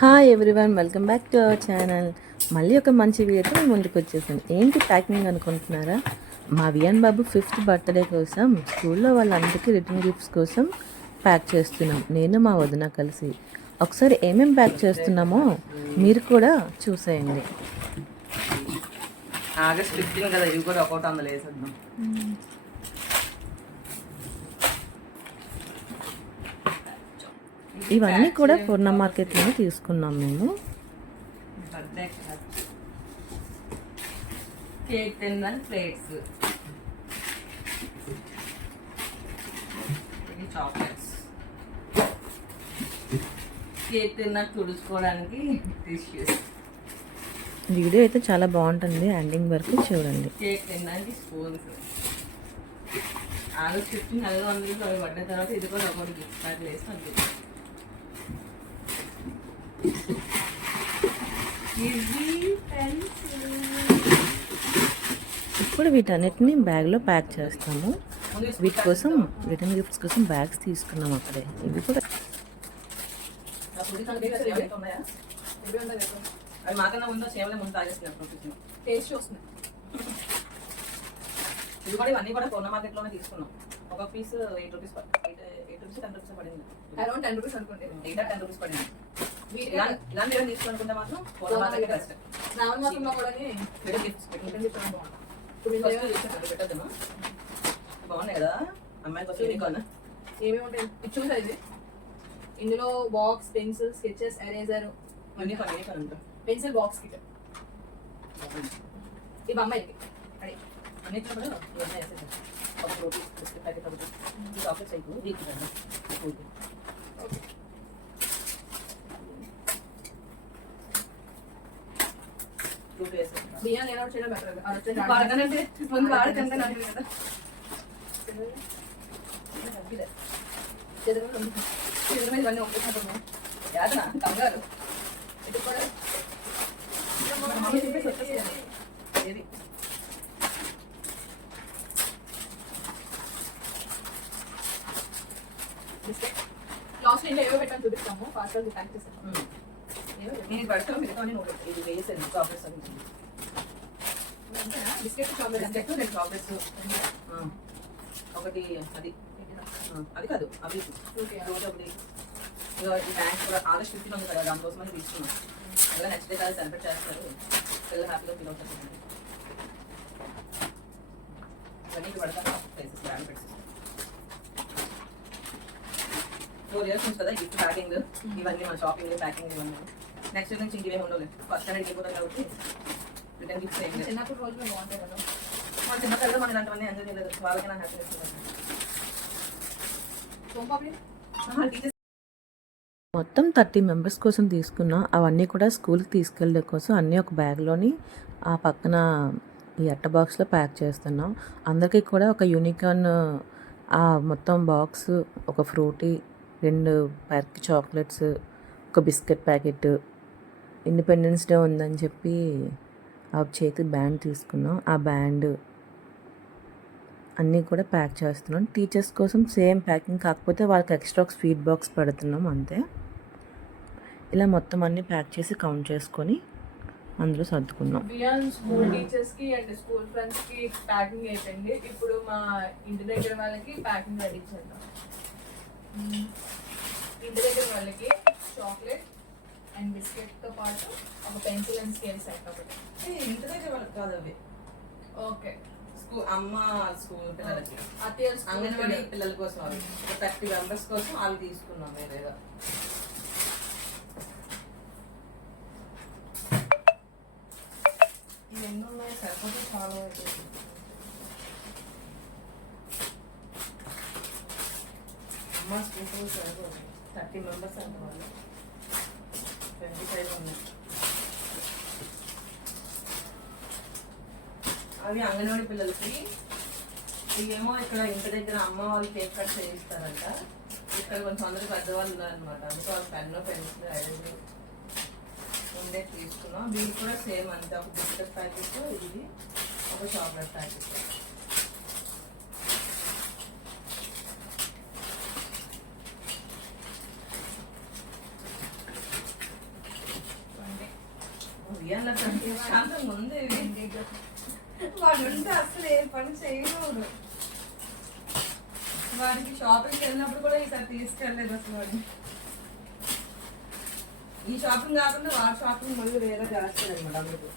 Hi everyone welcome back to our channel మళ్ళీ ఒక మంచి వీడియోతో మేము ముందుకు వచ్చేసాను ఏంటి ప్యాకింగ్ అనుకుంటున్నారా? మా వియాన్ బాబు ఫిఫ్త్ బర్త్డే కోసం స్కూల్లో వాళ్ళందరికీ రిటర్న్ గిఫ్ట్స్ కోసం ప్యాక్ చేస్తున్నాం. నేను మా వదిన కలిసి. ఒకసారి ఏమేం ప్యాక్ చేస్తున్నామో మీరు కూడా చూసేయండి. ఆగస్ట్ ఫిఫ్టీన్ కదా ఇవి కూడా ఒకటి వందలు వేసేద్దాం. ఇవన్నీ కూడా పూర్ణ మార్కెట్లోనే తీసుకున్నాం మేము. కేక్ ప్లేట్స్ చాక్లెట్స్ కేక్ తిన్నట్టు తుడుచుకోవడానికి టిష్యూస్ వీడియో అయితే చాలా బాగుంటుంది ఎండింగ్ వరకు చూడండి. కేక్ తినడానికి స్పూన్స్. ఆగస్ట్ ఫిఫ్టీన్ నెలలో అందరికీ అవి పడ్డ తర్వాత ఇది కూడా ఒకటి గిఫ్ట్ కార్డ్ వేసి పంపించాం ఇది పెన్సిల్ ఇప్పుడు వీటన్నిటిని బ్యాగ్లో ప్యాక్ చేస్తాము. వీటి కోసం రిటర్న్ గిఫ్ట్స్ కోసం బ్యాగ్స్ తీసుకున్నాం అక్కడే. ఇవి కూడా ఇది కూడా ఇవన్నీ కూడా పూర్ణ మార్కెట్లోనే తీసుకున్నాం. ఒక piece eight rupees eight eight rupees ten rupees పడింది. అరౌండ్ టెన్ రూపీస్ అనుకోండి ఎయిట్ టెన్ రూపీస్ పడింది. ఏమైనా తీసుకుంటే మాత్రం శ్రావణ మాసంలో కూడా పెట్టద్దామా? బాగున్నాయి కదా? అమ్మాయి కొంచెం యూనిక్ అన్న ఏమేమి ఉంటాయి? ఇది చూసా ఇది? ఇందులో box pencil sketches eraser unique అని యూనిక్ అని ఉంటాం పెన్సిల్ బాక్స్ కిట్. ఇవి అమ్మాయికి అదే అన్నిట్లో కూడా ఇవన్నీ ఒక రోటీ బిస్కెట్ ప్యాకెట్ ఒకటి ఈ చాక్లెట్స్ అయిపోయి వీక్ ఫ్రూట్ వేసేసాం బియ్యం నేను బెటర్ ముందు వాడకంటే నాకు కదా మీద ఇవన్నీ కంగారు ఇది కూడా ఏది లాస్ట్ ఇంట్లో ఏవో పెట్టాలని చూపిస్తాము ఫాస్ట్ ప్యాక్ చేస్తాము నేను పడతాను మిగతా ఇది వేసాను చాక్లెట్స్ అని బిస్కెట్ చాక్లెట్ బిస్కెట్ రెండు చాక్లెట్స్ ఒకటి అది. అది కాదు అవి. ఒకటి. ఈ బ్యాంక్ కూడా ఆగస్ట్ ఫిఫ్టీన్ ఉంది కదా దానికోసమని తీసుకున్నాం. అలా నెక్స్ట్ డే కాదు సెలబ్రేట్ చేస్తారు. పిల్లలు హ్యాపీగా ఫీల్ అవుతారు ఇవన్నీ పడతాను ప్లేసెస్ బ్యాంక్ ఫోర్ ఇయర్స్ నుంచి కదా గిఫ్ట్ ప్యాకింగ్ ఇవన్నీ మన షాపింగ్ ప్యాకింగ్ ఇవన్నీ. నెక్స్ట్ నుంచి ఉండవు వెళ్ళిపోతాం కాబట్టి రిటర్న్ గిఫ్ట్స్ ఏం లేదు. చిన్నప్పుడు రోజులు బాగుంటాయి కదా. మన చిన్నపిల్లలు మన ఇలాంటివన్నీ ఎంజాయ్ చేయలేదు వాళ్ళకి నా హ్యాపీనెస్ సోంపాపిడి టీచర్స్ మొత్తం థర్టీ మెంబర్స్ కోసం తీసుకున్నాం అవన్నీ కూడా స్కూల్కి తీసుకెళ్ళే కోసం అన్నీ ఒక బ్యాగ్లోని ఆ పక్కన ఈ అట్ట బాక్స్లో ప్యాక్ చేస్తున్నాం. అందరికీ కూడా ఒక యూనికార్న్ ఆ మొత్తం బాక్స్ ఒక ఫ్రూటీ రెండు ప్యాక్ చాక్లెట్స్ ఒక బిస్కెట్ ప్యాకెట్ ఇండిపెండెన్స్ డే ఉందని చెప్పి ఆ చేతి బ్యాండ్ తీసుకున్నాం. ఆ బ్యాండ్ అన్నీ కూడా ప్యాక్ చేస్తున్నాం. టీచర్స్ కోసం సేమ్ ప్యాకింగ్ కాకపోతే వాళ్ళకి ఎక్స్ట్రా స్వీట్ బాక్స్ పెడుతున్నాం అంతే. ఇలా మొత్తం అన్నీ ప్యాక్ చేసి కౌంట్ చేసుకొని అందులో సర్దుకున్నాం. స్కూల్ టీచర్స్కి అండ్ స్కూల్ ఫ్రెండ్స్కి ప్యాకింగ్ అయిపోయింది. ఇప్పుడు మా ఇంటి దగ్గర వాళ్ళకి ప్యాకింగ్ రెడీ చేద్దాం. ఇంటి దగ్గర వాళ్ళకి చాక్లెట్ అండ్ బిస్కెట్తో పాటు ఒక పెన్సిల్ అండ్ స్కేల్ సెట్ ఒకటి ఇంటి దగ్గర వాళ్ళకి కాదు అవి. ఓకే. స్కూల్ అమ్మ స్కూల్ పిల్లలకి. అంగన్వాడీ పిల్లల కోసం అవి. థర్టీ మెంబర్స్ కోసం అవి తీసుకున్నాం వేరేగా ఇవి ఎన్ని ఉన్నాయి? సరిపోతే చాలా అయిపోతుంది. అమ్మ స్కూల్ సరిపోదు. థర్టీ మెంబర్స్ అంట వాళ్ళు. ట్వంటీ ఫైవ్ ఉన్నాయి అవి అంగన్వాడి పిల్లలకి. ఇవేమో ఇక్కడ ఇంటి దగ్గర అమ్మ వాళ్ళు కేక్ కట్ చేయిస్తారంట. ఇక్కడ కొంచెం పెద్దవాళ్ళు ఉన్నారనమాట అందుకే వాళ్ళు పెన్ను పెన్సిల్ ఐడెంటి ఉండే తీసుకున్నాం. దీనికి కూడా సేమ్ అంతే. ఒక బిస్కెట్ ప్యాకెట్ ఇది ఒక చాక్లెట్ ప్యాకెట్. ఇయ్యాల ప్రశాంతం ఉంది. వాడు ఉంటే అసలు ఏ పని చేయకూడదు. వాడికి షాపింగ్ వెళ్ళినప్పుడు కూడా ఈసారి తీసుకెళ్ళలేదు అసలు వాడిని. ఈ షాపింగ్ కాకుండా వాడి షాపింగ్ మళ్ళీ వేరే చేస్తాడు అనమాట అందుకు.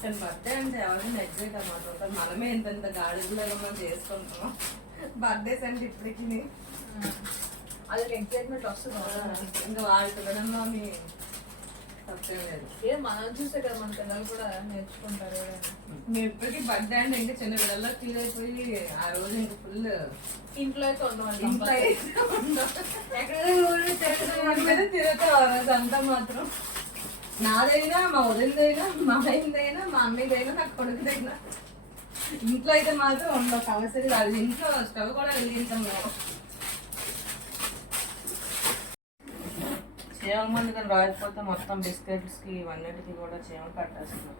కానీ బర్త్డే అంటే ఎవరైనా ఎగ్జైట్ అన్నమాట మనమే ఎంత ఎంత గాడిలో మనం చేసుకుంటాం బర్త్డేస్ అంటే ఇప్పటికి. అది ఎక్సైట్మెంట్ వస్తుంది. ఇంకా వాళ్ళు లేదు ఏ మనం చూస్తే కదా మన పిల్లలు కూడా నేర్చుకుంటారు. మేము ఇప్పటికీ బర్త్డే ఇంకా చిన్న పిల్లల్లో ఫీల్ అయిపోయి ఆ రోజు ఇంకా ఫుల్ ఇంట్లో అయితే ఉండమండి ఇంట్లో అయితే ఉండం. మీద తిరుగుతాం ఆ రోజు అంతా మాత్రం. నాదైనా మా వదిలిదైనా మా అయిందైనా మా అమ్మదైనా నా కొడుకుదైనా ఇంట్లో అయితే మాత్రం ఉండవు కంపల్సరీ వాళ్ళు ఇంట్లో స్టవ్ కూడా వెలిగించాం మేము చీమ మంది కానీ రాయకపోతే మొత్తం బిస్కెట్స్కి ఇవన్నిటికి కూడా చీమ పట్టేస్తున్నాం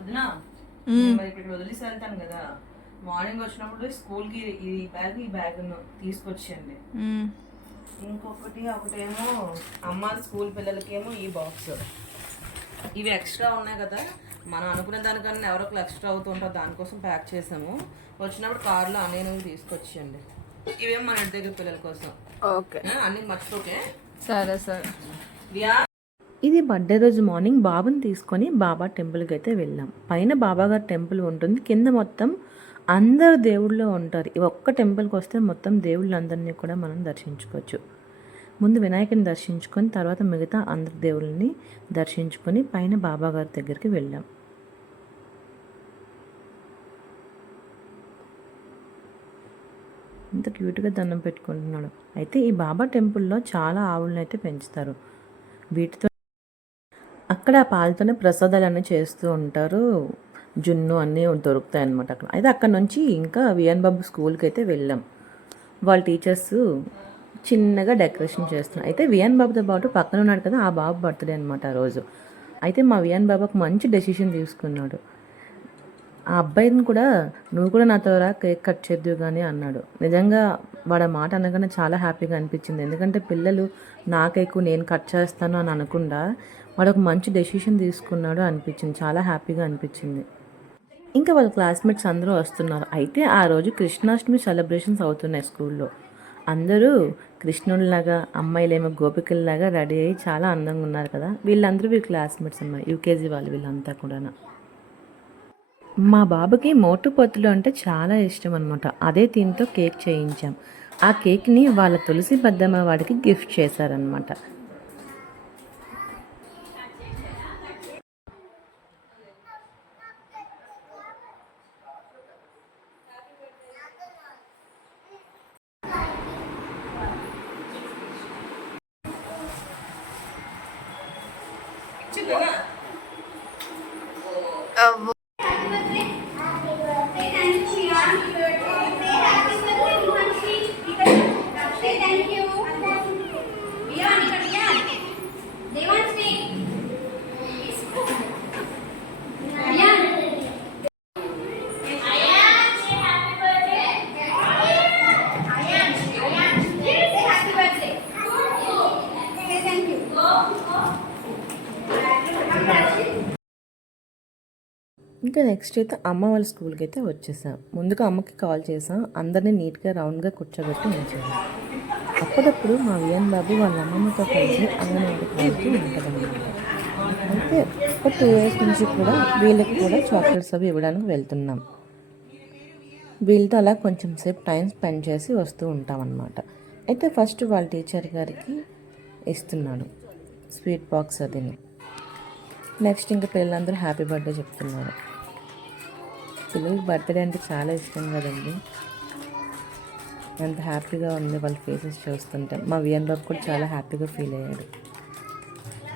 వదినా మరి ఇప్పుడు వదిలేసి వెళ్తాను కదా. మార్నింగ్ వచ్చినప్పుడు స్కూల్కి ఈ బ్యాగ్ ఈ బ్యాగ్ తీసుకొచ్చేయండి. ఇంకొకటి ఒకటేమో అమ్మ స్కూల్ పిల్లలకేమో ఈ బాక్స్. ఇవి ఎక్స్ట్రా ఉన్నాయి కదా. మనం అనుకునే దానికన్నా ఎవరో ఒకరు ఎక్స్ట్రా అవుతుంటారు దానికోసం ప్యాక్ చేసాము. వచ్చినప్పుడు కార్లో అనేవి తీసుకొచ్చేయండి. ఇవేమో మన ఇంటి దగ్గర పిల్లల కోసం. ఓకే. అన్ని మర్చిపోకే. సరే సరే. ఇది బర్త్డే రోజు మార్నింగ్ బాబుని తీసుకొని బాబా టెంపుల్కి అయితే వెళ్ళాం. పైన బాబాగారి టెంపుల్ ఉంటుంది. కింద మొత్తం అందరు దేవుళ్ళు ఉంటారు. ఈ ఒక్క టెంపుల్కి వస్తే మొత్తం దేవుళ్ళందరినీ కూడా మనం దర్శించుకోవచ్చు. ముందు వినాయకుని దర్శించుకొని తర్వాత మిగతా అందరి దేవుళ్ళని దర్శించుకొని పైన బాబాగారి దగ్గరికి వెళ్ళాం. ఇంత క్యూట్గా దండం పెట్టుకుంటున్నాడు. అయితే ఈ బాబా టెంపుల్లో చాలా ఆవులను అయితే పెంచుతారు. వీటితో అక్కడ ఆ పాలతోనే ప్రసాదాలన్నీ చేస్తూ ఉంటారు. జున్ను అన్నీ దొరుకుతాయి అన్నమాట అక్కడ. అయితే అక్కడ నుంచి ఇంకా విఎన్ బాబు స్కూల్కి అయితే వెళ్ళాం. వాళ్ళ టీచర్స్ చిన్నగా డెకరేషన్ చేస్తున్నారు. అయితే విఎన్ బాబుతో పాటు పక్కన ఉన్నాడు కదా ఆ బాబు బర్త్డే అనమాట ఆ రోజు. అయితే మా విఎన్ బాబాకు మంచి డెసిషన్ తీసుకున్నాడు. ఆ అబ్బాయిని కూడా నువ్వు కూడా నాతో రా కేక్ కట్ చేద్దు కానీ అన్నాడు. నిజంగా వాడు మాట అనగానే చాలా హ్యాపీగా అనిపించింది. ఎందుకంటే పిల్లలు నా కేక్ నేను కట్ చేస్తాను అని అనకుండా వాడు ఒక మంచి డెసిషన్ తీసుకున్నాడు అనిపించింది. చాలా హ్యాపీగా అనిపించింది. ఇంకా వాళ్ళ క్లాస్మేట్స్ అందరూ వస్తున్నారు. అయితే ఆ రోజు కృష్ణాష్టమి సెలబ్రేషన్స్ అవుతున్నాయి స్కూల్లో. అందరూ కృష్ణుడిలాగా అమ్మాయిలేమో గోపికల్లాగా రెడీ అయ్యి చాలా అందంగా ఉన్నారు కదా. వీళ్ళందరూ వీళ్ళ క్లాస్మేట్స్ అమ్మాయి యూకేజీ వాళ్ళు వీళ్ళంతా కూడా మా బాబుకి మోటు పొత్తులు అంటే చాలా ఇష్టం అనమాట అదే దీంతో కేక్ చేయించాం. ఆ కేక్ని వాళ్ళ తులసి బద్దమ్మ వాడికి గిఫ్ట్ చేశారనమాట ఇంకా నెక్స్ట్ అయితే అమ్మ వాళ్ళ స్కూల్కి అయితే వచ్చేసాం. ముందుగా అమ్మకి కాల్ చేసాం. అందరినీ నీట్గా రౌండ్గా కూర్చోబెట్టి ఉంచాము అప్పుడప్పుడు మా విఎన్ బాబు వాళ్ళ అమ్మమ్మతో కలిసి అంగన్వాడికి వెళ్తూ ఉంటుందన్నమాట అయితే ఒక టూ ఇయర్స్ నుంచి కూడా వీళ్ళకి కూడా చాక్లెట్స్ అవి ఇవ్వడానికి వెళ్తున్నాం. వీళ్ళతో అలా కొంచెం సేపు టైం స్పెండ్ చేసి వస్తూ ఉంటామన్నమాట. అయితే ఫస్ట్ వాళ్ళ టీచర్ గారికి ఇస్తున్నాడు స్వీట్ బాక్స్ అదిని. నెక్స్ట్ ఇంకా పిల్లలందరూ హ్యాపీ బర్త్డే చెప్తున్నారు. పిల్లలకి బర్త్డే అంటే చాలా ఇష్టం కదండి. ఎంత హ్యాపీగా ఉంది వాళ్ళ ఫేసెస్ చూస్తుంటే. మా విఎన్ బాబు కూడా చాలా హ్యాపీగా ఫీల్ అయ్యాడు.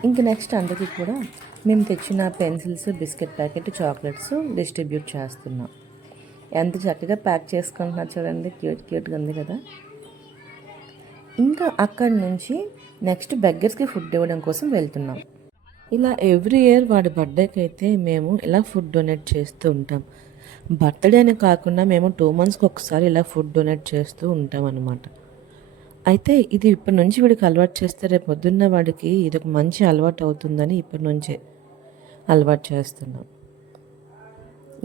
ఇంక నెక్స్ట్ అందరికీ కూడా మేము తెచ్చిన pencils biscuit packet chocolates distribute చేస్తున్నాం. ఎంత చక్కగా ప్యాక్ చేసుకుంటున్నారు చూడండి. క్యూట్ క్యూట్గా ఉంది కదా. ఇంకా అక్కడి నుంచి నెక్స్ట్ బెగ్గర్స్కి ఫుడ్ ఇవ్వడం కోసం వెళ్తున్నాం. ఇలా ఎవ్రీ ఇయర్ వాడి బర్త్డేకి అయితే మేము ఇలా ఫుడ్ డొనేట్ చేస్తూ ఉంటాం. బర్త్డే అని కాకుండా మేము టూ మంత్స్కి ఒకసారి ఇలా ఫుడ్ డొనేట్ చేస్తూ ఉంటాం అనమాట అయితే ఇది ఇప్పటి నుంచి వీడికి అలవాటు చేస్తే రేపు పొద్దున్న వాడికి ఇది ఒక మంచి అలవాటు అవుతుందని ఇప్పటి నుంచే అలవాటు చేస్తున్నాం.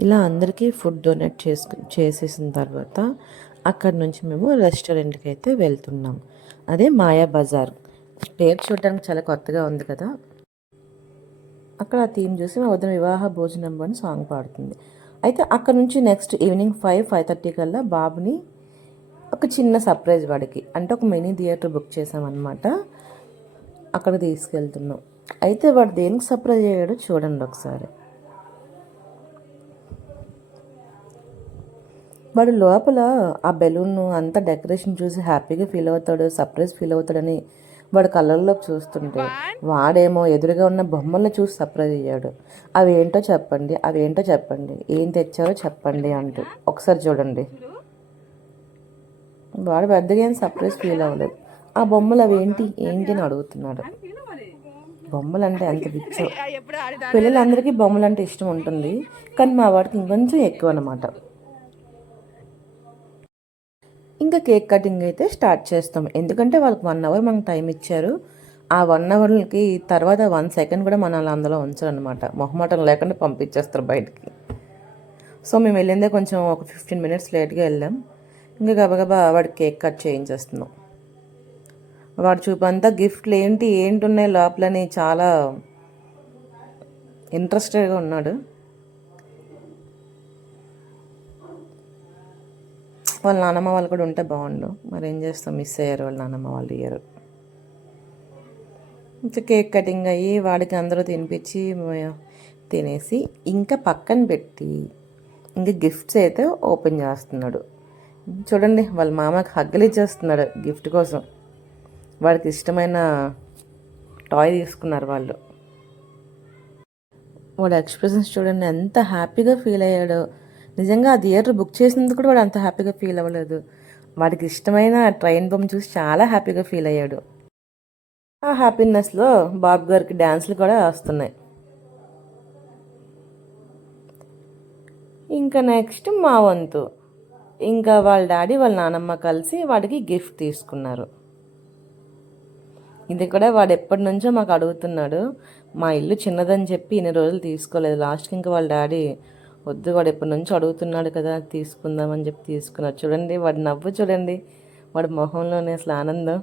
ఇలా అందరికీ ఫుడ్ డొనేట్ చేసుకు చేసేసిన తర్వాత అక్కడి నుంచి మేము రెస్టారెంట్కి అయితే వెళ్తున్నాం. అదే మాయా బజార్. పేరు చూడడానికి చాలా కొత్తగా ఉంది కదా. అక్కడ ఆ థీమ్ చూసి మా వదిన వివాహ భోజనం అని సాంగ్ పాడుతుంది. అయితే అక్కడ నుంచి next evening five five thirty కల్లా బాబుని ఒక చిన్న సర్ప్రైజ్ వాడికి. అంటే ఒక మినీ థియేటర్ బుక్ చేసామన్నమాట అక్కడ తీసుకెళ్తున్నాం. అయితే వాడు దేనికి సర్ప్రైజ్ అయ్యాడో చూడండి ఒకసారి. వాడు లోపల ఆ బెలూన్ అంతా డెకరేషన్ చూసి హ్యాపీగా ఫీల్ అవుతాడు సర్ప్రైజ్ ఫీల్ అవుతాడని వాడు కళ్ళల్లోకి చూస్తుంటే వాడేమో ఎదురుగా ఉన్న బొమ్మల్ని చూసి సర్ప్రైజ్ అయ్యాడు. అవి ఏంటో చెప్పండి అవి ఏంటో చెప్పండి ఏం తెచ్చారో చెప్పండి అంటూ. ఒకసారి చూడండి. వాడు పెద్దగా ఏం సర్ప్రైజ్ ఫీల్ అవ్వలేదు. ఆ బొమ్మలు అవి ఏంటి ఏంటి అని అడుగుతున్నాడు. బొమ్మలు అంటే అంత పిచ్చో పిల్లలందరికీ బొమ్మలు అంటే ఇష్టం ఉంటుంది కానీ మా వాడికి ఇంకొంచెం ఎక్కువ అన్నమాట. ఇంకా కేక్ కటింగ్ అయితే స్టార్ట్ చేస్తాం. ఎందుకంటే వాళ్ళకి వన్ అవర్ మనకు టైం ఇచ్చారు. ఆ వన్ అవర్కి తర్వాత వన్ సెకండ్ కూడా మనల్ని అందులో ఉంచారనమాట మొహమాటం లేకుండా పంపించేస్తారు బయటికి. సో మేము వెళ్ళిందే కొంచెం ఒక ఫిఫ్టీన్ మినిట్స్ లేట్గా వెళ్ళాం. ఇంకా గబగబా వాడికి కేక్ కట్ చేయించేస్తున్నాం. వాడు చూపంతా గిఫ్ట్లు ఏంటి ఏంటి ఉన్నాయి లోపలని చాలా ఇంట్రెస్టెడ్గా ఉన్నాడు. వాళ్ళ నానమ్మ వాళ్ళు కూడా ఉంటే బాగుండు. మరి ఏం చేస్తాం? మిస్ అయ్యారు వాళ్ళ నాన్నమ్మ వాళ్ళు ఇయ్యారు ఇంకా కేక్ కటింగ్ అయ్యి వాడికి అందరూ తినిపించి తినేసి ఇంకా పక్కన పెట్టి ఇంకా గిఫ్ట్స్ అయితే ఓపెన్ చేస్తున్నాడు. చూడండి వాళ్ళ మామకి హగ్గలు ఇచ్చేస్తున్నాడు గిఫ్ట్ కోసం. వాడికి ఇష్టమైన టాయ్ తీసుకున్నారు వాళ్ళు. వాడు ఎక్స్ప్రెషన్స్ చూడండి ఎంత హ్యాపీగా ఫీల్ అయ్యాడో. నిజంగా ఆ థియేటర్ బుక్ చేసినందుకు కూడా వాడు అంత హ్యాపీగా ఫీల్ అవ్వలేదు. వాడికి ఇష్టమైన ట్రైన్ బొమ్మ చూసి చాలా హ్యాపీగా ఫీల్ అయ్యాడు. ఆ హ్యాపీనెస్లో బాబు గారికి డ్యాన్సులు కూడా వస్తున్నాయి. ఇంకా నెక్స్ట్ మా వంతు. ఇంకా వాళ్ళ డాడీ వాళ్ళ నానమ్మ కలిసి వాడికి గిఫ్ట్ తీసుకున్నారు. ఇది కూడా వాడు ఎప్పటి నుంచో మాకు అడుగుతున్నాడు. మా ఇల్లు చిన్నదని చెప్పి ఇన్ని రోజులు తీసుకోలేదు. లాస్ట్కి ఇంకా వాళ్ళ డాడీ వద్దు వాడు ఎప్పటి నుంచో అడుగుతున్నాడు కదా తీసుకుందామని చెప్పి తీసుకున్నారు చూడండి వాడి నవ్వు చూడండి. వాడి మొహంలోనే అసలు ఆనందం.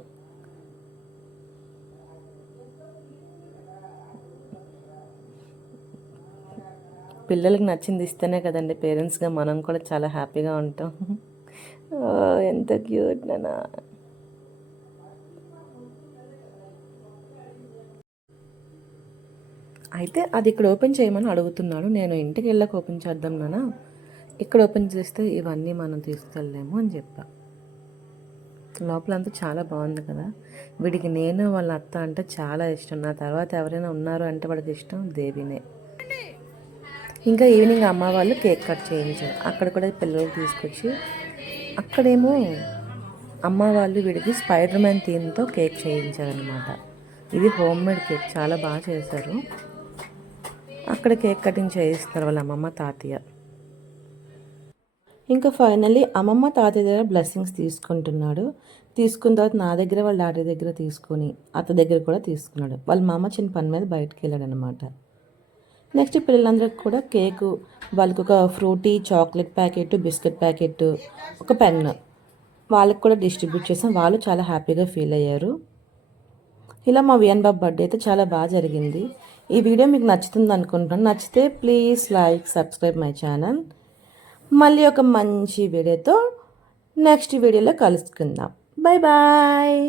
పిల్లలకి నచ్చింది ఇస్తేనే కదండి. పేరెంట్స్గా మనం కూడా చాలా హ్యాపీగా ఉంటాం. ఎంత క్యూట్ నానా అయితే అది ఇక్కడ ఓపెన్ చేయమని అడుగుతున్నాడు. నేను ఇంటికి వెళ్ళాక ఓపెన్ చేద్దాం నానా ఇక్కడ ఓపెన్ చేస్తే ఇవన్నీ మనం తీసుకెళ్ళలేము అని చెప్పా. లోపలంతా చాలా బాగుంది కదా. వీడికి నేను వాళ్ళ అత్త అంటే చాలా ఇష్టం. నా తర్వాత ఎవరైనా ఉన్నారు అంటే వాడికి ఇష్టం దేవినే. ఇంకా ఈవినింగ్ అమ్మ వాళ్ళు కేక్ కట్ చేయించారు. అక్కడ కూడా పిల్లలు తీసుకొచ్చి అక్కడేమో అమ్మ వాళ్ళు వీడికి స్పైడర్ మ్యాన్ థీమ్తో కేక్ చేయించారనమాట ఇది హోమ్ మేడ్ కేక్. చాలా బాగా చేశారు. అక్కడ కేక్ కటింగ్ చేయిస్తారు వాళ్ళ అమ్మమ్మ తాతయ్య. ఇంకా ఫైనల్లీ అమ్మమ్మ తాతయ్య దగ్గర బ్లెస్సింగ్స్ తీసుకుంటున్నాడు. తీసుకున్న తర్వాత నా దగ్గర వాళ్ళ డాడీ దగ్గర తీసుకొని అత్త దగ్గర కూడా తీసుకున్నాడు. వాళ్ళ మామ చిన్న పని మీద బయటకు వెళ్ళాడు అనమాట నెక్స్ట్ పిల్లలందరికీ కూడా కేకు వాళ్ళకి ఒక Frooti chocolate packet biscuit packet ఒక పెన్ వాళ్ళకి కూడా డిస్ట్రిబ్యూట్ చేసాం. వాళ్ళు చాలా హ్యాపీగా ఫీల్ అయ్యారు. ఇలా మా వియన్ బాబు బర్త్డే అయితే చాలా బాగా జరిగింది. ఈ వీడియో మీకు నచ్చుతుంది అనుకుంటున్నాను. నచ్చితే please like subscribe my channel. మళ్ళీ ఒక మంచి వీడియోతో నెక్స్ట్ వీడియోలో కలుసుకుందాం. Bye bye.